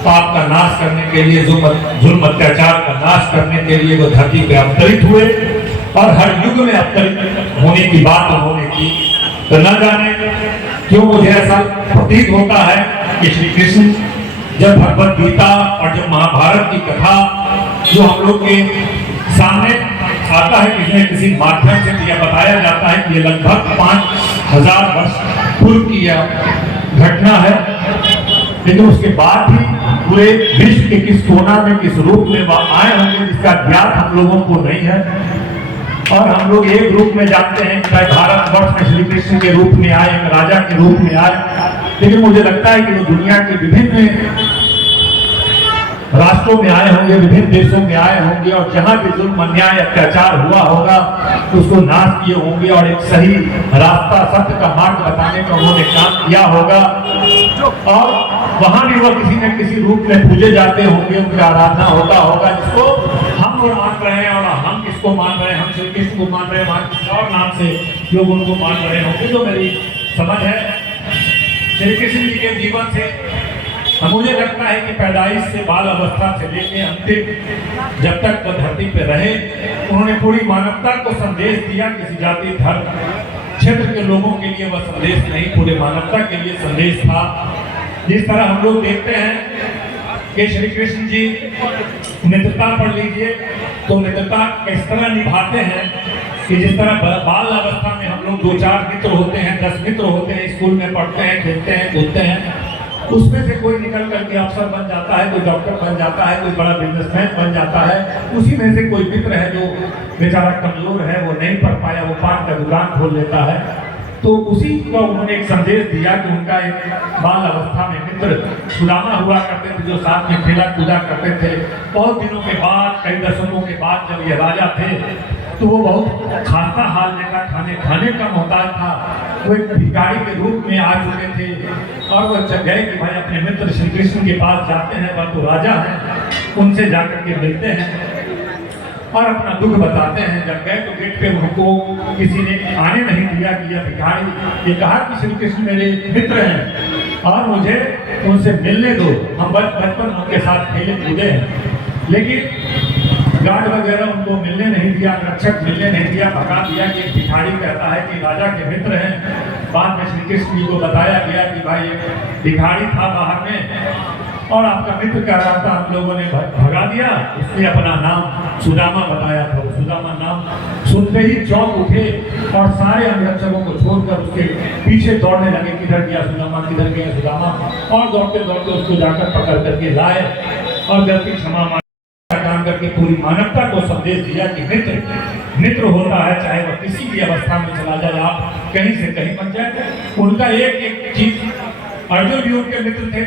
पाप का नाश करने के लिए, जुल्म अत्याचार का नाश करने के लिए वो धरती पे अवतरित हुए और हर युग में अवतरित होने की बात उन्होंने की। तो न जाने क्यों मुझे ऐसा प्रतीत होता है कि श्री कृष्ण जब भगवत गीता और जब महाभारत की कथा जो हम लोग के सामने आता है, किसी न किसी माध्यम से यह बताया जाता है कि ये लगभग 5000 वर्ष पूर्व की यह घटना है, लेकिन उसके बाद भी पूरे विश्व के किस कोना में, किस रूप में वह आए होंगे जिसका ज्ञात हम लोगों को नहीं है। और हम लोग एक रूप में जानते हैं कि भारतवर्ष में श्री कृष्ण के रूप में आए, एक राजा के रूप में आए, लेकिन मुझे लगता है कि वो दुनिया के विभिन्न राष्ट्रों में आए होंगे, विभिन्न देशों में आए होंगे और जहां भी जुल्म, अन्याय, अत्याचार हुआ होगा उसको नाश किए होंगे और एक सही रास्ता, सत्य का मार्ग बताने का उन्होंने काम किया होगा। और वहां भी वो किसी न किसी रूप में पूजे जाते होंगे, उनका आराधना होता होगा, जिसको हम लोग मान रहे हैं। और हम किसको मान रहे हैं? हम श्री कृष्ण को मान रहे हैं, किसी और नाम से लोग उनको मान रहे होंगे। तो मेरी समझ है श्री कृष्ण जी के जीवन से मुझे लगता है कि पैदाइश से, बाल अवस्था से लेकर अंतिम जब तक वो धरती पे रहे, उन्होंने पूरी मानवता को संदेश दिया। किसी जाति, धर्म, क्षेत्र के लोगों के लिए वह संदेश नहीं, पूरे मानवता के लिए संदेश था। जिस तरह हम लोग देखते हैं कि श्री कृष्ण जी मित्रता पढ़ लीजिए तो मित्रता किस तरह निभाते हैं कि जिस तरह बाल अवस्था में हम लोग 2-4 मित्र होते हैं, 10 मित्र होते हैं, स्कूल में पढ़ते हैं, खेलते हैं, कूदते हैं, उसमें से कोई निकल करके अफसर बन जाता है, कोई डॉक्टर बन जाता है, कोई बड़ा बिजनेसमैन बन जाता है। उसी में से कोई मित्र है जो बेचारा कमजोर है, वो नहीं पढ़ पाया, वो पान का दुकान खोल लेता है। तो उसी को उन्होंने एक संदेश दिया कि उनका एक बाल अवस्था में मित्र सुदामा हुआ करते थे, जो साथ में खेला कूदा करते थे। बहुत दिनों के बाद, कई दशकों के बाद जब ये राजा थे तो वो बहुत खाता हाल में था, खाने का मोहताज था। वो एक भिखारी के रूप में आ चुके थे और वो जब गए कि भाई अपने मित्र श्री कृष्ण के पास जाते हैं, वह तो राजा है, उनसे जाकर के मिलते हैं और अपना दुख बताते हैं। जब गए तो गेट पे उनको किसी ने आने नहीं दिया कि यह भिखारी, ये कहा कि श्री कृष्ण मेरे मित्र हैं और मुझे उनसे मिलने दो, हम बचपन उनके साथ खेले कूदे हैं। लेकिन गार्ड वगैरह उनको मिलने नहीं दिया, रक्षक मिलने नहीं दिया, भगा दिया कि भिखारी कहता है कि राजा के मित्र हैं। बाद में श्री कृष्ण जी को बताया गया कि भाई एक भिखारी था बाहर में और आपका मित्र कह रहा था, हम लोगों ने भगा दिया, उसने अपना नाम सुदामा बताया था। सुदामा नाम सुनते ही चौंक उठे और सारे अंगरक्षकों को छोड़कर उसके पीछे दौड़ने लगे, किधर गया सुदामा, किधर गया सुदामा, और दौड़ते दौड़ते उसको जाकर पकड़ करके लाए और गलती क्षमा काम करके पूरी मानवता को संदेश दिया कि मित्र होता है, चाहे वह किसी भी अवस्था में चला जाए, आप कहीं से कहीं बन जाए। उनका एक एक चीज, अर्जुन भी उनके मित्र थे,